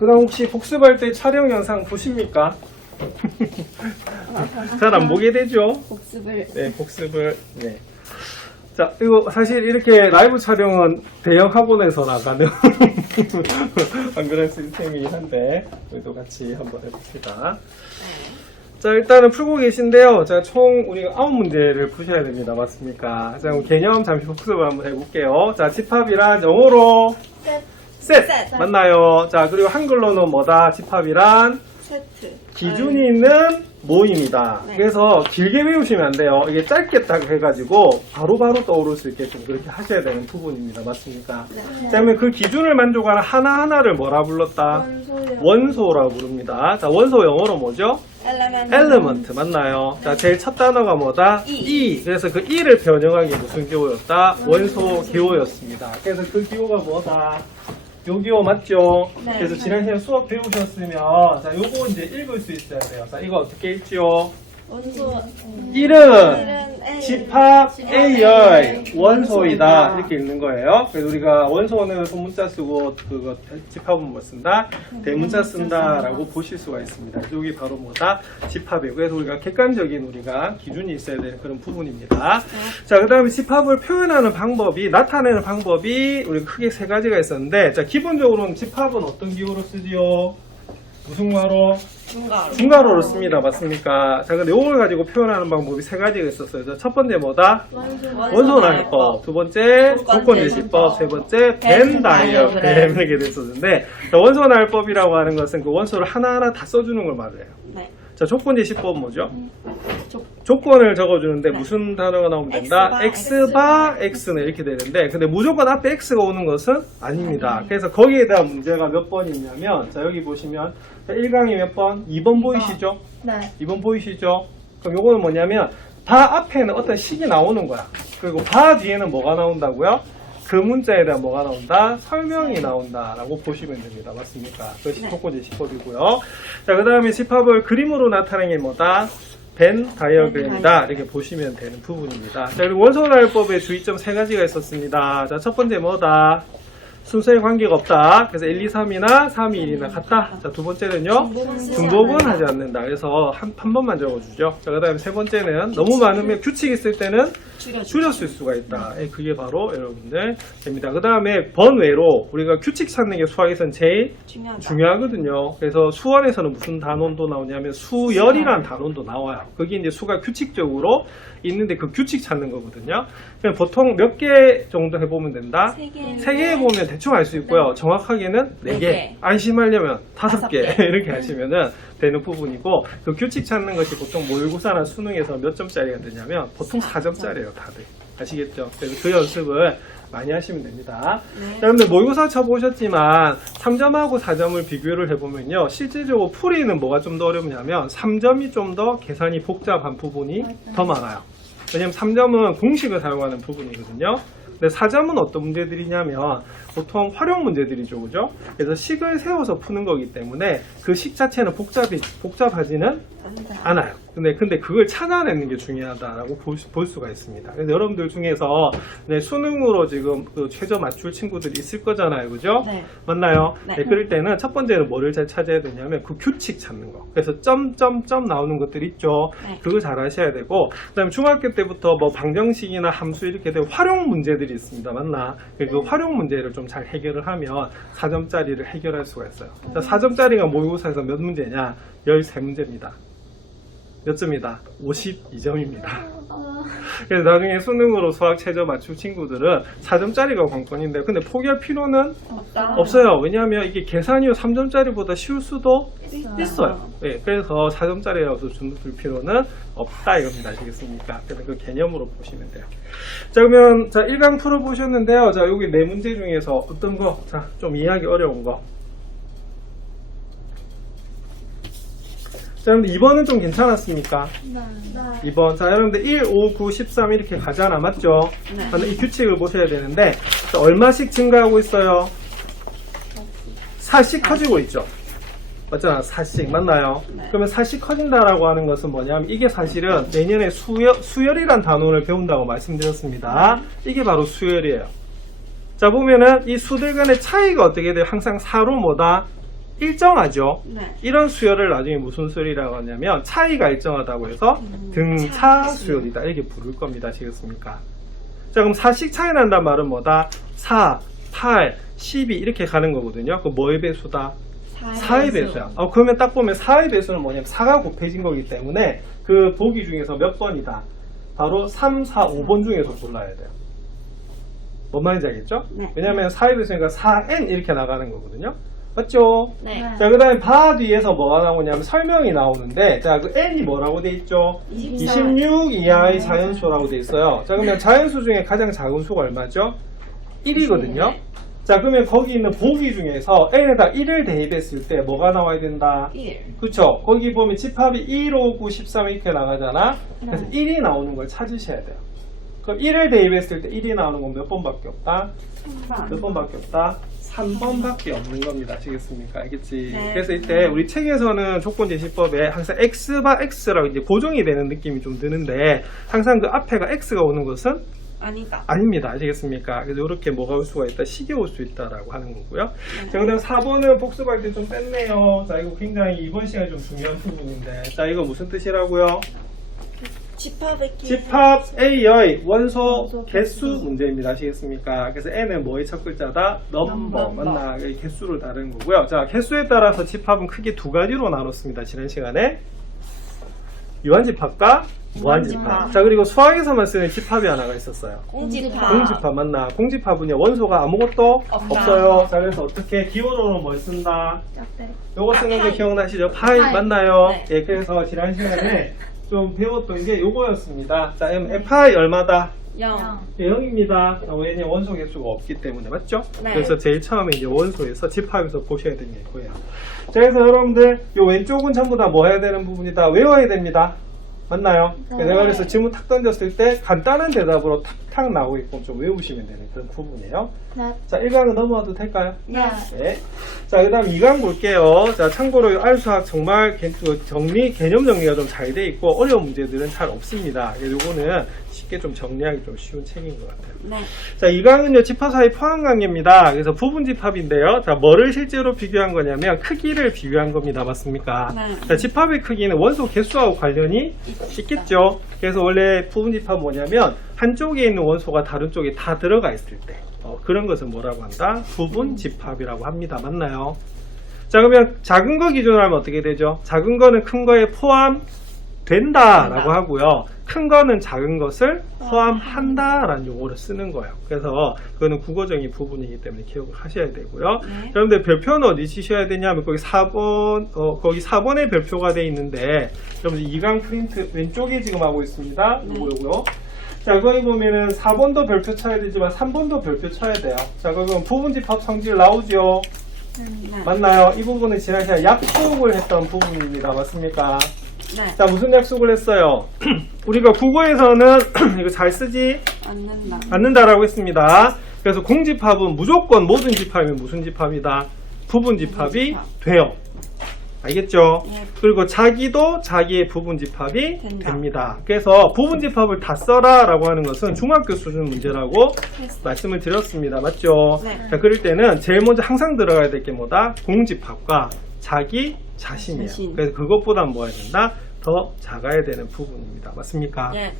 그 다음 혹시 복습할 때 촬영 영상 보십니까? 잘 안 보게 되죠? 복습을. 네, 복습을. 네. 자, 이거 사실 이렇게 라이브 촬영은 대형 학원에서 나가는 안 그런 시스템이긴 한데, 우리도 같이 한번 해봅시다. 자, 일단은 풀고 계신데요. 자, 총 우리가 9문제를 푸셔야 됩니다. 맞습니까? 자, 그럼 개념 잠시 복습을 한번 해볼게요. 자, 집합이란 영어로 셋. 맞나요? 자, 그리고 한글로는 뭐다? 집합이란 세트. 기준이 있는 모임이다. 네. 그래서 길게 외우시면 안 돼요. 이게 짧게 딱 해가지고 바로바로 떠오를 수 있게끔 그렇게 하셔야 되는 부분입니다. 맞습니까? 네. 그다음에 그 기준을 만족하는 하나하나를 뭐라 불렀다? 원소요. 원소라고 부릅니다. 자, 원소 영어로 뭐죠? 엘리먼트 맞나요? 자, 제일 첫 단어가 뭐다? E. 그래서 그 E를 변형한 게 무슨 기호였다? 원소 기호였습니다. 그래서 그 기호가 뭐다? 요 기호 맞죠? 네. 그래서 지난 시간 수업 배우셨으면 자, 요거 이제 읽을 수 있어야 돼요. 자, 이거 어떻게 읽지요? 원소. 일은 A. 집합 A의 원소이다 원소이다. 이렇게 읽는 거예요. 그래서 우리가 원소는 소문자 쓰고 그거 집합은 뭐 쓴다? 대문자 쓴다라고 보실 수가 있습니다. 여기 바로 뭐다? 집합이고 그래서 우리가 객관적인 우리가 기준이 있어야 되는 그런 부분입니다. 자, 그다음에 집합을 표현하는 방법이 나타내는 방법이 우리 크게 세 가지가 있었는데 자, 기본적으로는 집합은 어떤 기호로 쓰지요? 무슨 가로? 중괄호. 중괄호를 씁니다. 맞습니까? 자, 근데 이걸 가지고 표현하는 방법이 세 가지가 있었어요. 자, 첫 번째 뭐다? 원소날법. 두 번째 조건제시법. 세 번째 벤 다이어그램 이렇게 됐었는데 자, 원소날법이라고 하는 것은 그 원소를 하나하나 다 써주는 걸 말해요. 네. 자, 조건제시법은 뭐죠? 조- 조건을 적어주는데 네. 무슨 단어가 나오면 된다? X바 X는 이렇게 되는데 근데 무조건 앞에 X가 오는 것은 아닙니다. 그래서 거기에 대한 문제가 몇 번이 있냐면 자, 여기 보시면 1강이 몇 번? 2번 보이시죠? 네. 2번 보이시죠? 그럼 요거는 뭐냐면 바 앞에는 어떤 식이 나오는 거야. 그리고 바 뒤에는 뭐가 나온다고요? 그 문자에 대한 뭐가 나온다? 설명이 나온다라고 보시면 됩니다. 맞습니까? 그것이 네. 조건제시법이고요. 자, 그 다음에 집합을 그림으로 나타내는 게 뭐다? 벤 다이어그램이다. 이렇게 보시면 되는 부분입니다. 자, 그리고 원소날법의 주의점 세 가지가 있었습니다. 자, 첫 번째 뭐다? 순서에 관계가 없다. 그래서 1, 2, 3이나 3, 2, 1이나 같다. 자, 두 번째는요. 중복은 하지 않는다. 그래서 한 번만 적어주죠. 자, 그 다음에 세 번째는 너무 많으면 규칙 있을 때는 줄였을 수가 있다. 예, 그게 바로 여러분들 됩니다. 그 다음에 번외로 우리가 규칙 찾는 게 수학에서는 제일 중요하거든요. 그래서 수원에서는 무슨 단원도 나오냐면 수열이라는 단원도 나와요. 그게 이제 수가 규칙적으로 있는데 그 규칙 찾는 거거든요. 그냥 보통 몇 개 정도 해보면 된다? 3개 해보면 대충 알 수 있고요. 정확하게는 4개. 안심하려면 5개. 이렇게 하시면은 되는 부분이고 그 규칙 찾는 것이 보통 모의고사나 수능에서 몇 점짜리가 되냐면 보통 4점짜리예요. 다들. 아시겠죠? 그래서 그 연습을 많이 하시면 됩니다. 네. 자, 여러분들 모의고사 쳐보셨지만 3점하고 4점을 비교를 해보면요. 실질적으로 풀이는 뭐가 좀 더 어렵냐면 3점이 좀 더 계산이 복잡한 부분이 더 많아요. 왜냐면 3점은 공식을 사용하는 부분이거든요. 근데 4점은 어떤 문제들이냐면 보통 활용 문제들이죠. 그죠? 그래서 식을 세워서 푸는 거기 때문에 그 식 자체는 복잡하지는 않아요. 근데 그걸 찾아내는 게 중요하다라고 볼 수가 있습니다. 그래서 여러분들 중에서 수능으로 지금 그 최저 맞출 친구들이 있을 거잖아요. 그죠? 네. 맞나요? 네. 그럴 때는 첫 번째는 뭐를 잘 찾아야 되냐면 그 규칙 찾는 거. 그래서 점점점 나오는 것들 있죠. 네. 그거 잘 하셔야 되고 그다음에 중학교 때부터 뭐 방정식이나 함수 이렇게 된 활용 문제들이 있습니다. 맞나? 그 활용 문제를 좀 잘 해결을 하면 4점짜리를 해결할 수가 있어요. 자, 4점짜리가 모의고사에서 몇 문제냐? 13문제입니다. 몇 점이다? 52점입니다. 그래서 나중에 수능으로 수학 최저 맞출 친구들은 4점짜리가 관건인데 근데 포기할 필요는 없어요. 왜냐하면 이게 계산이 3점짜리보다 쉬울 수도 있어요. 예, 그래서 4점짜리라서 줄 필요는 없다 이겁니다. 아시겠습니까? 그래서 그 개념으로 보시면 돼요. 자, 그러면 자 1강 풀어보셨는데요. 자, 여기 4문제 중에서 어떤 거? 자, 좀 이해하기 어려운 거. 자, 여러분들 2번은 좀 괜찮았습니까? 네. 2번. 자, 여러분들 1, 5, 9, 13 이렇게 가잖아. 맞죠? 네. 근데 이 규칙을 보셔야 되는데 자, 얼마씩 증가하고 있어요? 4씩 커지고 있죠. 맞잖아. 4씩. 맞나요? 네. 그러면 4씩 커진다라고 하는 것은 뭐냐면 이게 사실은 내년에 수열이란 단원을 배운다고 말씀드렸습니다. 이게 바로 수열이에요. 자, 보면은 이 수들 간의 차이가 어떻게 돼요? 항상 4로 뭐다? 일정하죠. 네. 이런 수열을 나중에 무슨 수열이라고 하냐면 차이가 일정하다고 해서 등차 수열이다 이렇게 부를 겁니다. 아시겠습니까? 자, 그럼 4씩 차이 난다는 말은 뭐다? 4, 8, 12 이렇게 가는 거거든요. 그 뭐의 배수다? 4의 배수야. 그러면 딱 보면 4의 배수는 뭐냐면 4가 곱해진 거기 때문에 그 보기 중에서 몇 번이다? 바로 3, 4, 5번 중에서 골라야 돼요. 뭔 말인지 알겠죠? 네. 왜냐면 4의 배수니까 4n 이렇게 나가는 거거든요. 맞죠? 네. 자, 그 다음에 바 뒤에서 뭐가 나오냐면 설명이 나오는데, 자, 그 n이 뭐라고 돼 있죠? 26 이하의 자연수라고 돼 있어요. 자, 그러면 자연수 중에 가장 작은 수가 얼마죠? 1이거든요. 자, 그러면 거기 있는 보기 중에서 n에다 1을 대입했을 때 뭐가 나와야 된다? 1. 그쵸? 거기 보면 집합이 1, 5, 9, 13 이렇게 나가잖아? 그래서 1이 나오는 걸 찾으셔야 돼요. 그럼 1을 대입했을 때 1이 나오는 건 몇 번밖에 없다? 몇 번밖에 없다? 3번밖에 없는 겁니다. 아시겠습니까? 알겠지? 네. 그래서 이때 우리 책에서는 조건제시법에 항상 x바 x라고 이제 고정이 되는 느낌이 좀 드는데 항상 그 앞에가 x가 오는 것은 아니다. 아닙니다. 아시겠습니까? 그래서 이렇게 뭐가 올 수가 있다, 식이 올 수 있다라고 하는 거고요. 자, 그 다음 4번은 복습할 때 좀 뺐네요. 자, 이거 굉장히 이번 시간에 좀 중요한 부분인데. 자, 이거 무슨 뜻이라고요? 집합의 기. 집합 A의 원소 개수 문제입니다. 아시겠습니까? 그래서 N은 뭐의 첫 글자다? 넘버. 맞나? 이 개수를 다루는 거고요. 자, 개수에 따라서 집합은 크게 두 가지로 나눴습니다. 지난 시간에. 유한집합과 무한집합. 자, 그리고 수학에서만 쓰는 집합이 하나가 있었어요. 공집합. 공집합 맞나? 공집합은요, 원소가 아무것도 없다. 없어요. 자, 그래서 어떻게 기호로는 뭘 쓴다? 요거 쓰는 거 파이. 기억나시죠? 파이 파이. 맞나요? 네. 예, 그래서 지난 시간에 좀 배웠던 게 요거였습니다. 자, 파이 얼마다? 0. 0입니다. 왜냐면 원소 개수가 없기 때문에 맞죠? 네. 그래서 제일 처음에 이제 원소에서 집합에서 보셔야 되는 게 이거예요. 자, 그래서 여러분들 요 왼쪽은 전부 다 뭐 해야 되는 부분이다? 외워야 됩니다. 맞나요? 네. 내가 그래서 질문 탁 던졌을 때 간단한 대답으로 탁탁 나오게끔 좀 외우시면 되는 그런 부분이에요. 자, 1강은 넘어와도 될까요? 네. 네. 자, 그 다음 2강 볼게요. 자, 참고로 알수학 정말 개념 정리가 좀 잘 돼 있고 어려운 문제들은 잘 없습니다. 그래서 요거는 쉽게 좀 정리하기 좀 쉬운 책인 것 같아요. 네. 자, 2강은요, 집합 사이 포함 관계입니다. 그래서 부분 집합인데요. 자, 뭐를 실제로 비교한 거냐면 크기를 비교한 겁니다. 맞습니까? 네. 자, 집합의 크기는 원소 개수하고 관련이 있겠죠. 그래서 원래 부분 집합은 뭐냐면 한쪽에 있는 원소가 다른 쪽에 다 들어가 있을 때 그런 것은 뭐라고 한다? 부분 집합이라고 합니다. 맞나요? 자, 그러면 작은 거 기준으로 하면 어떻게 되죠? 작은 거는 큰 거에 포함된다라고 하고요. 큰 거는 작은 것을 포함한다라는 용어를 쓰는 거예요. 그래서 그거는 국어적인 부분이기 때문에 기억을 하셔야 되고요. 네. 여러분들 별표는 어디 치셔야 되냐면 거기 4번 거기 4번에 별표가 되어 있는데 여러분들 2강 프린트 왼쪽에 지금 하고 있습니다. 요거요. 자, 거기 보면은 4번도 별표 쳐야 되지만 3번도 별표 쳐야 돼요. 자, 거기 보면 부분집합 성질 나오죠? 네. 맞나요? 이 부분은 지난 시간에 약속을 했던 부분입니다. 맞습니까? 네. 자, 무슨 약속을 했어요? 우리가 국어에서는 이거 잘 쓰지 않는다. 않는다라고 했습니다. 그래서 공집합은 무조건 모든 집합이면 무슨 집합이다? 부분 집합이 돼요. 알겠죠? 네. 그리고 자기도 자기의 부분 집합이 된다. 됩니다. 그래서 부분 집합을 다 써라 라고 하는 것은 중학교 수준 문제라고 말씀을 드렸습니다. 맞죠? 네. 자, 그럴 때는 제일 먼저 항상 들어가야 될 게 뭐다? 공집합과 자기 자신이에요. 자신. 그래서 그것보다는 뭐 해야 된다? 더 작아야 되는 부분입니다. 맞습니까? 네.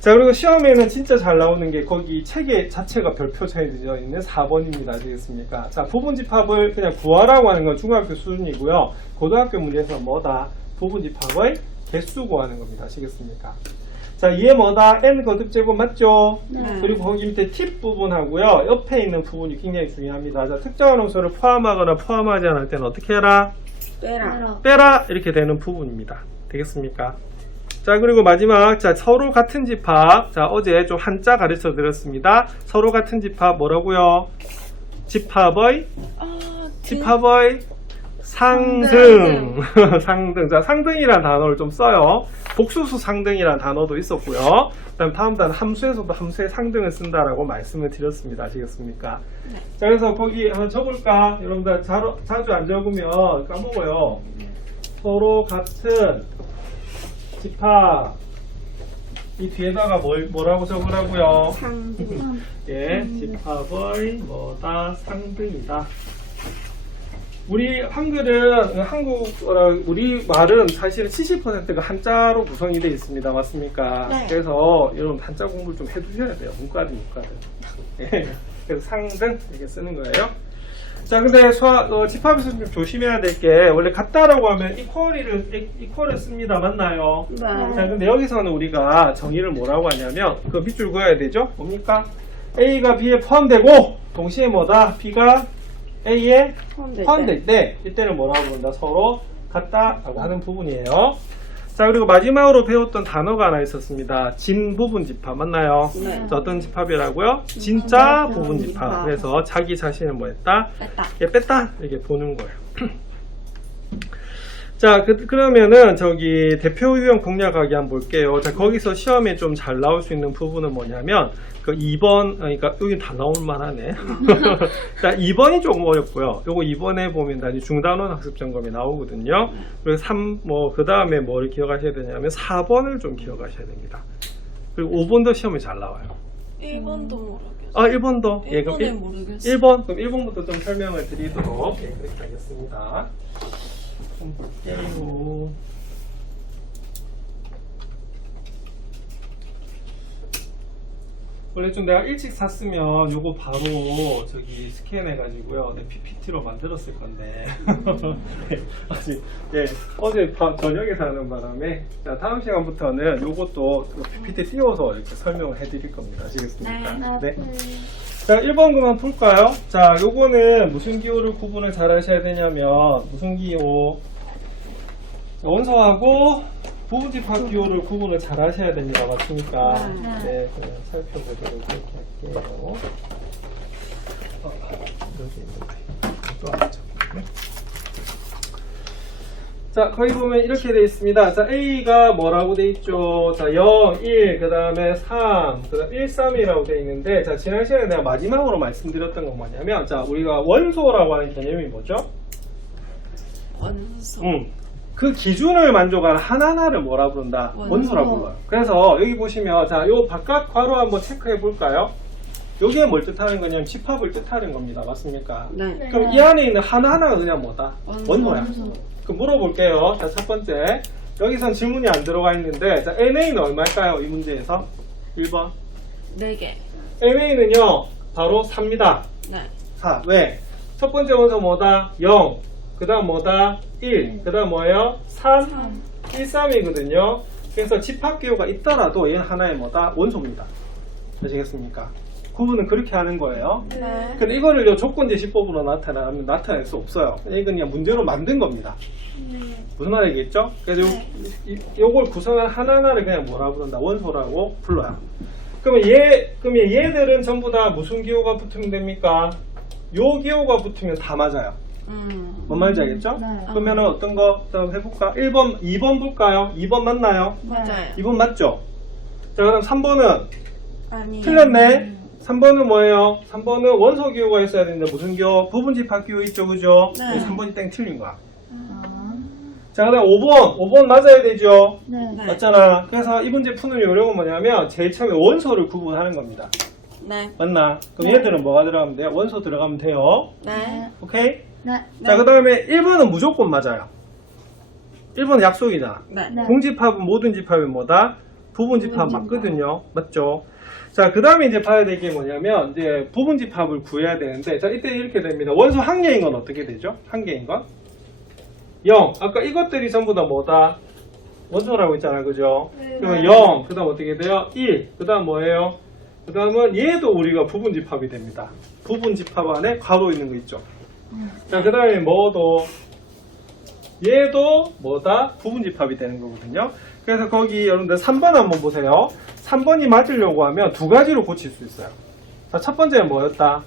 자, 그리고 시험에는 진짜 잘 나오는 게 거기 책에 자체가 별표 쳐져 있는 4번입니다. 아시겠습니까? 자, 부분집합을 그냥 구하라고 하는 건 중학교 수준이고요. 고등학교 문제에서는 뭐다? 부분집합의 개수 구하는 겁니다. 아시겠습니까? 자, 얘 뭐다? n 거듭제곱 맞죠? 네. 그리고 거기 밑에 팁 부분하고요. 옆에 있는 부분이 굉장히 중요합니다. 자, 특정한 원소를 포함하거나 포함하지 않을 때는 어떻게 해라? 빼라. 빼라 이렇게 되는 부분입니다. 되겠습니까? 자, 그리고 마지막, 자, 서로 같은 집합. 자, 어제 좀 한자 가르쳐 드렸습니다. 서로 같은 집합 뭐라고요? 집합의 상등. 상등. 자, 상등이라는 단어를 좀 써요. 복수수 상등이라는 단어도 있었고요. 그다음 다음 단 함수에서도 함수의 상등을 쓴다라고 말씀을 드렸습니다. 아시겠습니까? 네. 자, 그래서 거기 한번 적을까? 여러분들 자주 안 적으면 까먹어요. 서로 같은 집합. 이 뒤에다가 뭐라고 적으라고요? 상등. 예, 집합의 뭐다? 상등이다. 우리 한글은 우리 말은 사실은 70%가 한자로 구성이 되어 있습니다. 맞습니까? 네. 그래서 여러분 한자 공부를 좀 해두셔야 돼요. 문과든 이과든. 예. 그래서 상등 이렇게 쓰는 거예요. 자, 근데 집합에서 좀 조심해야 될 게 원래 같다라고 하면 이퀄을 씁니다. 맞나요? 네. 자, 근데 여기서는 우리가 정의를 뭐라고 하냐면 그 밑줄 그어야 되죠? 뭡니까? A가 B에 포함되고 동시에 뭐다? B가 A에 포함될 때 이때는 뭐라고 부른다? 서로 같다라고 하는 부분이에요. 자, 그리고 마지막으로 배웠던 단어가 하나 있었습니다. 진 부분 집합 맞나요? 네. 자, 어떤 집합이라고요? 진짜 부분 집합. 그래서 자기 자신을 뭐 했다? 뺐다. 뺐다 이렇게 보는 거예요. 자, 그러면은 저기 대표 유형 공략하기 한번 볼게요. 자, 거기서 시험에 좀 잘 나올 수 있는 부분은 뭐냐면 그 2번, 그러니까 여기 다 나올 만하네. 자, 2번이 조금 어렵고요. 요거 2번에 보면 다시 중단원 학습 점검이 나오거든요. 그리고 그 다음에 뭐를 기억하셔야 되냐면 4번을 좀 기억하셔야 됩니다. 그리고 5번도 시험에 잘 나와요. 1번도 모르겠어. 아, 1번도. 예, 그럼 1번은 모르겠어. 1번. 그럼 1번부터 좀 설명을 드리도록 예, 그렇게 하겠습니다. 좀 볼게요. 원래 좀 내가 일찍 샀으면 요거 바로 저기 스캔해가지고요. 내 PPT로 만들었을 건데. 네, 아직, 예, 어제 저녁에 사는 바람에. 자, 다음 시간부터는 요것도 PPT 띄워서 이렇게 설명을 해드릴 겁니다. 아시겠습니까? 네. 자, 1번 그만 풀까요? 자, 요거는 무슨 기호를 구분을 잘 하셔야 되냐면, 무슨 기호? 원소하고 부분집합 기호를 구분을 잘 하셔야 됩니다. 맞습니까? 네, 그냥 살펴보도록 이렇게 할게요. 여기 있는 또 하죠. 네. 자, 거기 보면 이렇게 되어 있습니다. 자, A가 뭐라고 되어 있죠? 자, 0, 1, 그 다음에 3, 그 다음 1, 3이라고 되어 있는데, 자, 지난 시간에 내가 마지막으로 말씀드렸던 건 뭐냐면, 자, 우리가 원소라고 하는 개념이 뭐죠? 원소. 그 기준을 만족하는 하나하나를 뭐라 부른다? 원소라고 불러요. 그래서 여기 보시면, 자, 요 바깥 괄호 한번 체크해 볼까요? 요게 뭘 뜻하는 거냐면 집합을 뜻하는 겁니다. 맞습니까? 네. 그럼 이 안에 있는 하나하나가 그냥 뭐다? 원소야. 원소. 그럼 물어볼게요. 자, 첫 번째. 여기선 질문이 안 들어가 있는데, 자, NA는 얼마일까요? 이 문제에서? 1번. 4개. NA는요, 바로 4입니다. 네. 4. 왜? 첫 번째 원소 뭐다? 0. 그 다음 뭐다? 1. 그 다음 뭐예요? 3. 1, 3이거든요. 그래서 집합기호가 있더라도 얘는 하나의 뭐다? 원소입니다. 아시겠습니까? 구분은 그렇게 하는 거예요. 네. 근데 이거를 조건제시법으로 나타나면 나타낼 수 없어요. 이건 그냥 문제로 만든 겁니다. 무슨 말이겠죠? 그래서 요걸 구성한 하나하나를 그냥 뭐라 부른다? 원소라고 불러요. 그러면 얘들은 전부 다 무슨 기호가 붙으면 됩니까? 요 기호가 붙으면 다 맞아요. 뭔 말인지 알겠죠? 네. 그러면은 어떤 거 해볼까? 1번, 2번 볼까요? 2번 맞나요? 맞아요. 2번 맞죠? 자, 그럼 3번은 아니. 틀렸네. 3번은 뭐예요? 3번은 원소 기호가 있어야 되는데 무슨 기호? 부분집합 기호 있죠, 그죠? 네. 3번이 땡 틀린 거야. 자, 그 다음 5번 맞아야 되죠? 네. 네. 맞잖아. 그래서 이 문제 푸는 요령은 뭐냐면 제일 처음에 원소를 구분하는 겁니다. 네. 맞나? 그럼 얘들은 뭐가 들어가면 돼요? 원소 들어가면 돼요. 네. 오케이? 네. 자, 그 다음에 1번은 무조건 맞아요. 1번은 약속이잖아. 네. 네. 공집합은 모든 집합이 뭐다? 부분집합 맞거든요. 맞죠? 자, 그 다음에 이제 봐야 될 게 뭐냐면, 이제 부분집합을 구해야 되는데, 자, 이때 이렇게 됩니다. 원소 한 개인 건 어떻게 되죠? 한 개인 건? 0. 아까 이것들이 전부 다 뭐다? 원소라고 했잖아. 그죠? 그러면 0. 그 다음 어떻게 돼요? 1. 그 다음 뭐예요? 그 다음은 얘도 우리가 부분집합이 됩니다. 부분집합 안에 괄호 있는 거 있죠? 자, 그 다음에 뭐도? 얘도 뭐다? 부분집합이 되는 거거든요. 그래서 거기 여러분들 3번 한번 보세요. 3번이 맞으려고 하면 두 가지로 고칠 수 있어요. 자, 첫 번째는 뭐였다?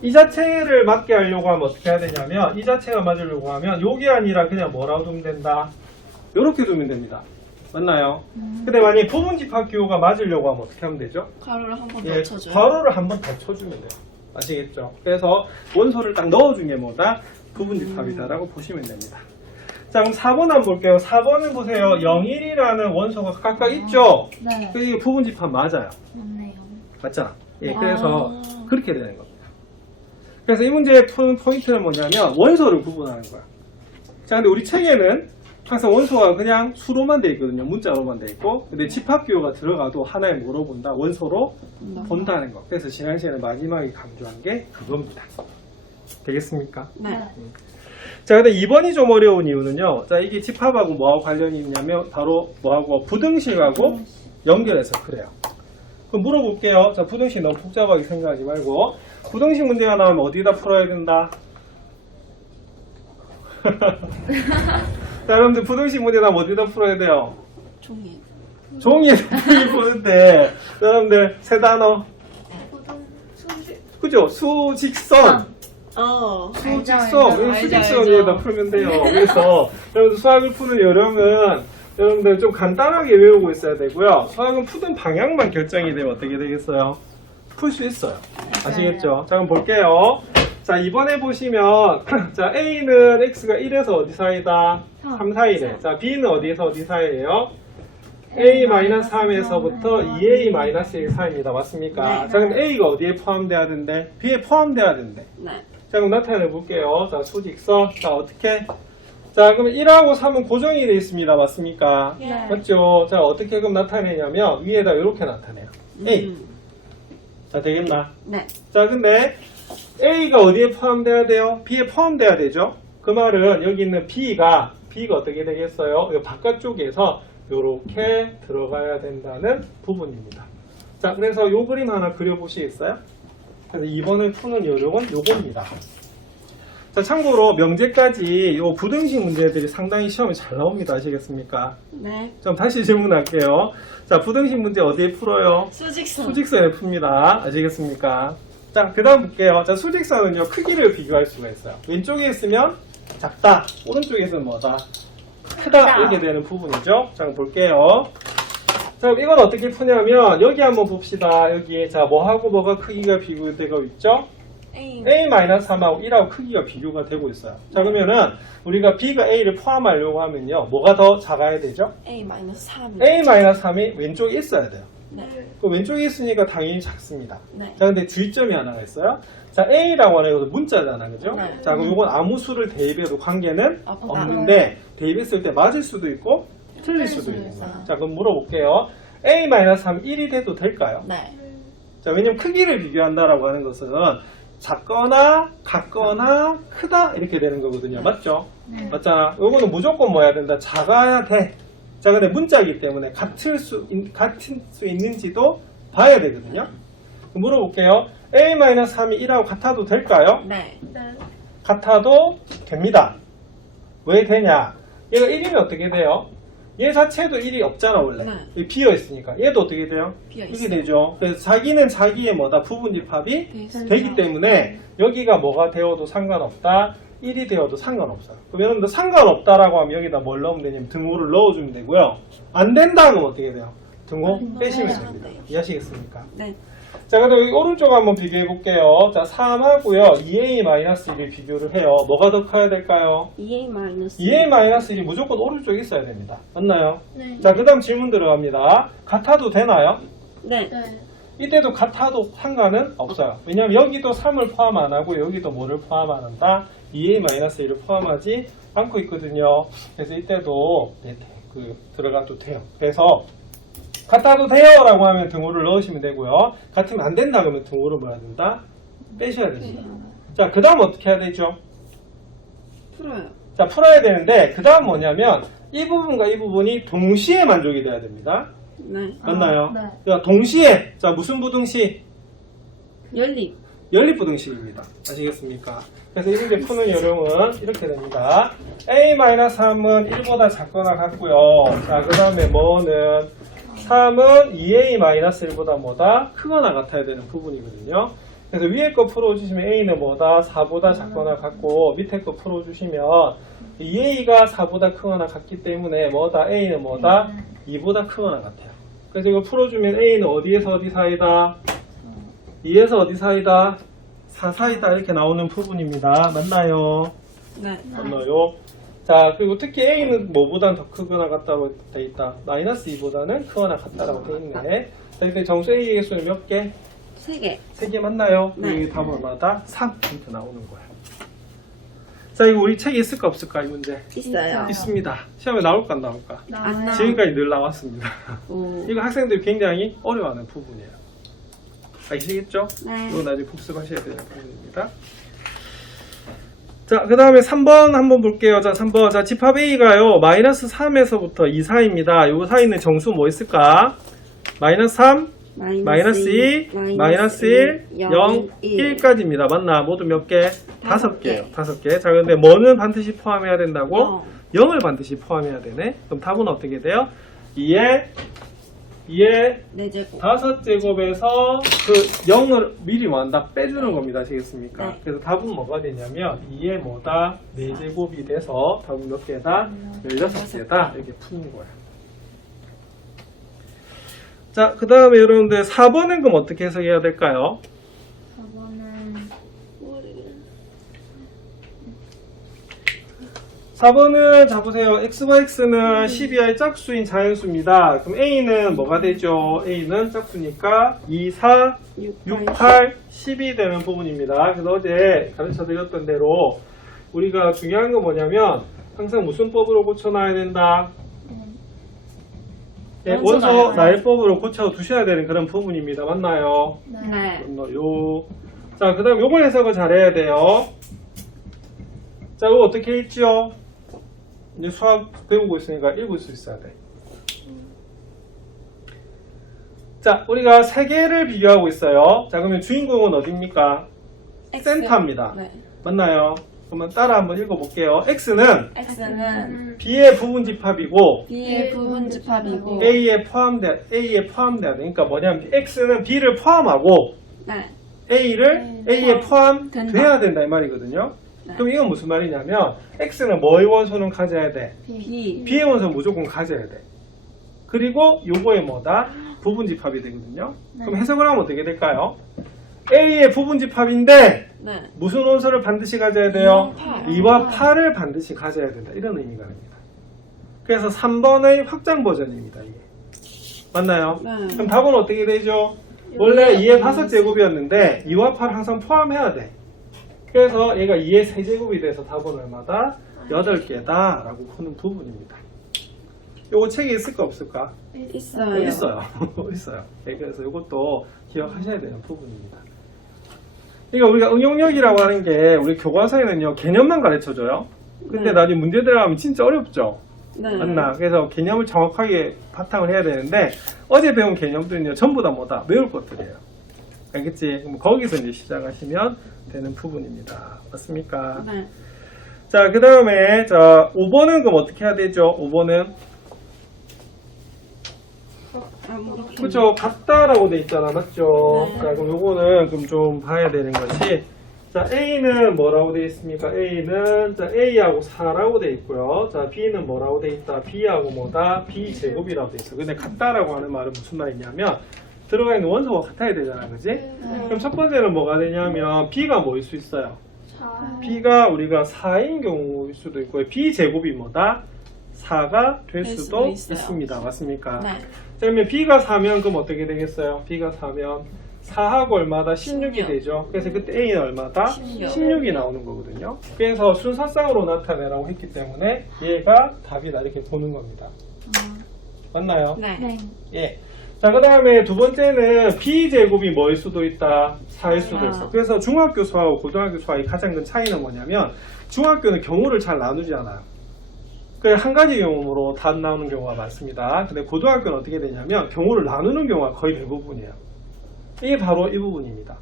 이 자체를 맞게 하려고 하면 어떻게 해야 되냐면, 이 자체가 맞으려고 하면 요게 아니라 그냥 뭐라고 두면 된다? 요렇게 두면 됩니다. 맞나요? 근데 만약에 부분집합 기호가 맞으려고 하면 어떻게 하면 되죠? 가루를 한 번 예, 더 쳐줘요. 괄호를 한 번 더 쳐주면 돼요. 아시겠죠? 그래서 원소를 딱 넣어준 게 뭐다? 부분집합이다라고 보시면 됩니다. 자, 그럼 4번 한번 볼게요. 4번은 보세요. 0, 1이라는 원소가 각각 있죠? 네. 이게 부분집합 맞아요. 맞네요. 맞잖아. 예, 그래서 그렇게 되는 겁니다. 그래서 이 문제의 푸는 포인트는 뭐냐면 원소를 구분하는 거야. 자, 근데 우리 책에는 항상 원소가 그냥 수로만 돼 있거든요. 문자로만 돼 있고. 근데 집합기호가 들어가도 하나에 뭐로 본다? 원소로 본다는 거. 그래서 지난 시간에 마지막에 강조한 게 그겁니다. 되겠습니까? 네. 자, 근데 2번이 좀 어려운 이유는요. 자, 이게 집합하고 뭐하고 관련이 있냐면 바로 뭐하고 부등식하고 연결해서 그래요. 그럼 물어볼게요. 자, 부등식 너무 복잡하게 생각하지 말고 부등식 문제가 나오면 어디다 풀어야 된다? 자, 여러분들 부등식 문제 나오면 어디다 풀어야 돼요? 종이. 종이에 푸는데 여러분들 세 단어 그죠? 수직선 수직선 수직선 위에다 풀면 돼요. 그래서 여러분들 수학을 푸는 요령은 여러분들 좀 간단하게 외우고 있어야 되고요. 수학은 푸는 방향만 결정이 되면 어떻게 되겠어요? 풀 수 있어요. 아시겠죠? 자, 그럼 볼게요. 자, 이번에 보시면 자, A는 X가 1에서 어디 사이다? 3, 4이래. 자, B는 어디에서 어디 사이에요? A-3에서부터 2A-1 사이입니다. 맞습니까? 네. 자, 그럼 A가 어디에 포함돼야 된대? B에 포함돼야 된대. 네. 자, 그럼 나타내 볼게요. 자, 수직선. 자, 어떻게? 자, 그러면 1하고 3은 고정이 되어 있습니다. 맞습니까? 네. 맞죠? 자, 어떻게 그럼 나타내냐면 위에다 이렇게 나타내요. A. 자, 되겠나? 네. 자, 근데 A가 어디에 포함돼야 돼요? B에 포함돼야 되죠? 그 말은 여기 있는 B가 어떻게 되겠어요? 이 바깥쪽에서 이렇게 들어가야 된다는 부분입니다. 자, 그래서 요 그림 하나 그려보시겠어요? 그래서 2번을 푸는 요령은 요겁니다. 자, 참고로 명제까지 요 부등식 문제들이 상당히 시험에 잘 나옵니다. 아시겠습니까? 네. 좀 다시 질문할게요. 자, 부등식 문제 어디에 풀어요? 수직선. 수직선에 풉니다. 아시겠습니까? 자, 그 다음 볼게요. 자, 수직선은요, 크기를 비교할 수가 있어요. 왼쪽에 있으면 작다, 오른쪽에 있으면 뭐다? 크다, 이렇게 되는 부분이죠. 자, 그럼 볼게요. 자, 그럼 이건 어떻게 푸냐면, 여기 한번 봅시다. 여기, 자, 뭐하고 뭐가 크기가 비교되고 있죠? A-3하고 1하고 크기가 비교가 되고 있어요. 자, 그러면은, 우리가 B가 A를 포함하려고 하면요, 뭐가 더 작아야 되죠? A-3. A-3이 왼쪽에 있어야 돼요. 네. 그 왼쪽에 있으니까 당연히 작습니다. 네. 자, 근데 주의점이 하나가 있어요. 자, A라고 하는 것은 문자잖아, 그죠? 네. 자, 그럼 이건 아무 수를 대입해도 관계는 없다. 없는데, 대입했을 때 맞을 수도 있고, 틀릴 수도 있는 있어요. 거예요. 자, 그럼 물어볼게요. A-3 1이 돼도 될까요? 네. 자, 왜냐면 크기를 비교한다라고 하는 것은 작거나 같거나 크다 이렇게 되는 거거든요. 맞죠? 맞잖아. 요거는 무조건 뭐 해야 된다? 작아야 돼. 자, 근데 문자이기 때문에 같을 수 있는지도 봐야 되거든요. 물어볼게요. A-3이 1하고 같아도 될까요? 네. 같아도 됩니다. 왜 되냐? 얘가 1이면 어떻게 돼요? 얘 자체도 1이 없잖아, 원래. 네. 비어 있으니까. 얘도 어떻게 돼요? 비어 이게 있어요. 되죠. 그래서 자기는 자기의 뭐다? 부분집합이 있어요. 되기 때문에 여기가 뭐가 되어도 상관없다. 1이 되어도 상관없어요. 그럼 여러분들 상관없다라고 하면 여기다 뭘 넣으면 되냐면 등호를 넣어주면 되고요. 안 된다 그러면 어떻게 돼요? 등호 빼시면 됩니다. 이해하시겠습니까? 네. 자, 그럼 여기 오른쪽 한번 비교해 볼게요. 자, 3하고요. 2A-1을 비교를 해요. 뭐가 더 커야 될까요? EA-1. 2A-1이 무조건 오른쪽에 있어야 됩니다. 맞나요? 네. 자, 그 다음 질문 들어갑니다. 같아도 되나요? 네. 이때도 같아도 상관은 없어요. 왜냐면 여기도 3을 포함 안 하고 여기도 뭐를 포함 안 한다? 2A-1을 포함하지 않고 있거든요. 그래서 이때도 네, 들어가도 돼요. 그래서 같아도 돼요 라고 하면 등호를 넣으시면 되고요. 같으면 안 된다 그러면 등호를 뭐야 된다? 빼셔야 됩니다. 자, 그 다음 어떻게 해야 되죠? 풀어요. 자, 풀어야 되는데 그 다음 뭐냐면 이 부분과 이 부분이 동시에 만족이 돼야 됩니다. 네. 맞나요? 네. 자, 동시에. 자, 무슨 부등식? 연립. 연립부등식입니다. 아시겠습니까? 그래서 이 문제 푸는 요령은 이렇게 됩니다. A-3은 1보다 작거나 같고요. 자, 그 다음에 뭐는 3은 2A-1보다 뭐다? 크거나 같아야 되는 부분이거든요. 그래서 위에 거 풀어주시면 A는 뭐다? 4보다 작거나 같고 밑에 거 풀어주시면 2A가 4보다 크거나 같기 때문에 뭐다? A는 뭐다? 2보다 크거나 같아요. 그래서 이거 풀어주면 A는 어디에서 어디 사이다? 2에서 어디 사이다? 4 사이다 이렇게 나오는 부분입니다. 맞나요? 네. 맞나요? 자, 그리고 특히 A는 뭐보단 더 크거나 같다고 돼 있다. -2보다는 크거나 같다라고 돼 있네. 자, 이때 정수 A의 수는 몇 개? 3개. 3개 맞나요? 네. 여기 답은 얼마다? 3 이렇게 나오는 거예요. 자, 이거 우리 책에 있을까 없을까 이 문제? 있어요. 있습니다. 시험에 나올까 안 나올까? 안 나와. 지금까지 늘 나왔습니다. 오. 이거 학생들이 굉장히 어려워하는 부분이에요. 아시겠죠? 네. 이거 나중에 복습하셔야 되는 부분입니다. 자, 그 다음에 3번 한번 볼게요. 자, 3번. 자, 집합 A가요, 마이너스 3에서부터 2 사이입니다. 요 사이는 정수 뭐 있을까? 마이너스 3, 마이너스 2, 마이너스 1, 0, 1까지입니다. 맞나? 모두 몇 개? 5개예요. 5개. 자, 근데 뭐는 반드시 포함해야 된다고? 0을 반드시 포함해야 되네. 그럼 답은 어떻게 돼요? 2에 4제곱. 5제곱에서 그 0을 미리 뭐한다? 빼주는 겁니다. 아시겠습니까? 네. 그래서 답은 뭐가 되냐면 2에 뭐다? 4제곱이 돼서 답은 몇 개다? 16개다. 이렇게 푸는 거예요. 자, 그 다음에 여러분들 4번은 그럼 어떻게 해석해야 될까요? 4번은 자 보세요. x와 x는 12의 짝수인 자연수입니다. 그럼 a는 뭐가 되죠? a는 짝수니까 2, 4, 6, 8, 10이 되는 부분입니다. 그래서 어제 가르쳐 드렸던 대로 우리가 중요한 건 뭐냐면 항상 무슨 법으로 고쳐놔야 된다? 예, 원소 나열법으로 고쳐 두셔야 되는 그런 부분입니다. 맞나요? 네. 요. 자, 그 다음 요걸 해석을 잘해야 돼요. 자, 이거 어떻게 읽지요? 이제 수학 배우고 있으니까 읽을 수 있어야 돼. 자, 우리가 세 개를 비교하고 있어요. 자, 그러면 주인공은 어디입니까? 센터입니다. 네. 맞나요? 그러면 따라 한번 읽어볼게요. x는 X는 b의 부분집합이고 B의 부분집합이고 a에 포함돼야 돼. 그러니까 뭐냐면 x는 b를 포함하고 네. a에 포함돼야 된다 이 말이거든요. 네. 그럼 이건 무슨 말이냐면 x는 뭐의 원소는 가져야 돼? B. b의 원소는 무조건 가져야 돼. 그리고 요거의 뭐다? 부분집합이 되거든요. 그럼 해석을 하면 어떻게 될까요? a의 부분집합인데 네. 무슨 원소를 반드시 가져야 돼요? 2와 8. 2와 8을 반드시 가져야 된다. 이런 의미가 됩니다. 그래서 3번의 확장 버전입니다. 이게. 맞나요? 네. 그럼 답은 어떻게 되죠? 원래 2의 5제곱이었는데 2와 8을 항상 포함해야 돼. 그래서 얘가 2의 3제곱이 돼서 답은 얼마다? 8개다 라고 푸는 부분입니다. 요거 책에 있을까 없을까? 있어요. 있어요. 있어요. 네, 그래서 이것도 기억하셔야 되는 부분입니다. 그러니까 우리가 응용력이라고 하는 게 우리 교과서에는요 개념만 가르쳐줘요. 근데 네. 나중에 문제 들어가면 진짜 어렵죠. 네. 맞나? 그래서 개념을 정확하게 바탕을 해야 되는데 어제 배운 개념들은요 전부 다 뭐다? 외울 것들이에요. 알겠지? 그럼 거기서 이제 시작하시면 되는 부분입니다. 맞습니까? 네. 자, 그 다음에 자 5번은 그럼 어떻게 해야 되죠? 5번은 그렇죠. 같다라고 돼 있잖아. 맞죠? 네. 자, 그럼 요거는 그럼 좀 봐야 되는 것이 자, A는 뭐라고 돼 있습니까? A는 자, A하고 4라고 돼 있고요. 자, B는 뭐라고 돼 있다? B하고 뭐다? B제곱이라고 돼 있어. 근데 같다라고 하는 말은 무슨 말이냐면 들어가 있는 원소가 같아야 되잖아. 그지? 그럼 첫 번째는 뭐가 되냐면 B가 뭐일 수 있어요? B가 우리가 4인 경우일 수도 있고요. B제곱이 뭐다? 4가 될 수도 있어요. 있습니다. 맞습니까? 네. 자, 그러면 B가 4면 그럼 어떻게 되겠어요? B가 4면 4하고 얼마다? 16이 16. 되죠. 그래서 그때 A는 얼마다? 16. 16이 나오는 거거든요. 그래서 순서상으로 나타내라고 했기 때문에 얘가 답이다 이렇게 보는 겁니다. 맞나요? 네. 예. 자, 그 다음에 두 번째는 B제곱이 뭐일 수도 있다? 4일 수도 있어. 그래서 중학교 수하고 고등학교 수하의 가장 큰 차이는 뭐냐면 중학교는 경우를 잘 나누지 않아요. 그 한 가지 경우로 답 나오는 경우가 많습니다. 근데 고등학교는 어떻게 되냐면 경우를 나누는 경우가 거의 대부분이에요. 이게 바로 이 부분입니다.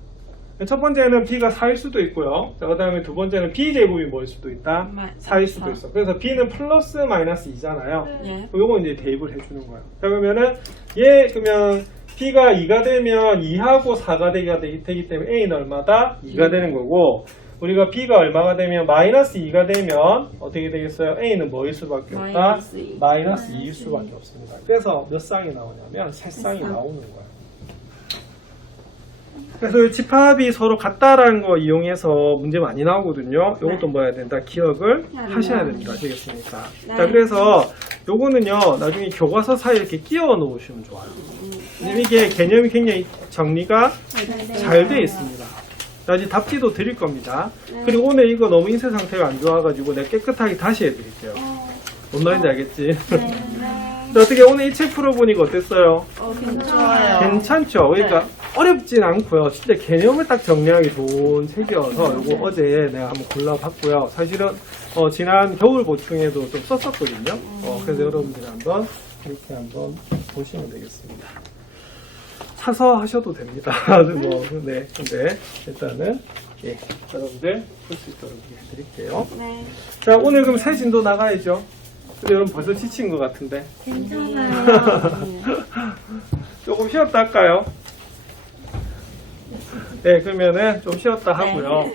첫 번째는 B가 4일 수도 있고요. 그 다음에 두 번째는 B제곱이 뭐일 수도 있다? 4일 수도 있어. 그래서 B는 플러스 마이너스 2잖아요. 예. 요거 이제 대입을 해주는 거예요. 자, 그러면은 그러면 B가 2가 되면 2하고 4가 되기 때문에 A는 얼마다? 2가 되는 거고 우리가 B가 얼마가 되면 마이너스 2가 되면 어떻게 되겠어요? A는 뭐일 수밖에 없다? 마이너스 2. 마이너스 2일 수밖에 없습니다. 그래서 몇 쌍이 나오냐면 세 쌍이 나오는 거예요. 그래서 이 집합이 서로 같다라는 거 이용해서 문제 많이 나오거든요. 이것도 뭐 해야 된다? 기억을 하셔야 됩니다. 아시겠습니까? 네. 자, 그래서 요거는요, 나중에 교과서 사이에 이렇게 끼워 놓으시면 좋아요. 왜냐면 이게 개념이 굉장히 정리가 잘 되어 있습니다. 나중에 답지도 드릴 겁니다. 그리고 오늘 이거 너무 인쇄 상태가 안 좋아가지고 내가 깨끗하게 다시 해드릴게요. 뭔 말인지 알겠지? 자, 어떻게 오늘 이 책 풀어보니까 어땠어요? 좋아요. 괜찮죠? 그러니까 어렵진 않고요. 진짜 개념을 딱 정리하기 좋은 책이어서 이거 어제 내가 한번 골라봤고요. 사실은 지난 겨울 보충에도 좀 썼었거든요. 그래서 여러분들이 한번 이렇게 한번 보시면 되겠습니다. 사서 하셔도 됩니다. 뭐, 네, 근데 일단은 예, 여러분들 볼 수 있도록 해드릴게요. 네. 자, 오늘 그럼 새 진도 나가야죠. 근데 여러분 벌써 지친 것 같은데. 조금 쉬었다 할까요? 네, 그러면은 좀 쉬었다 하고요.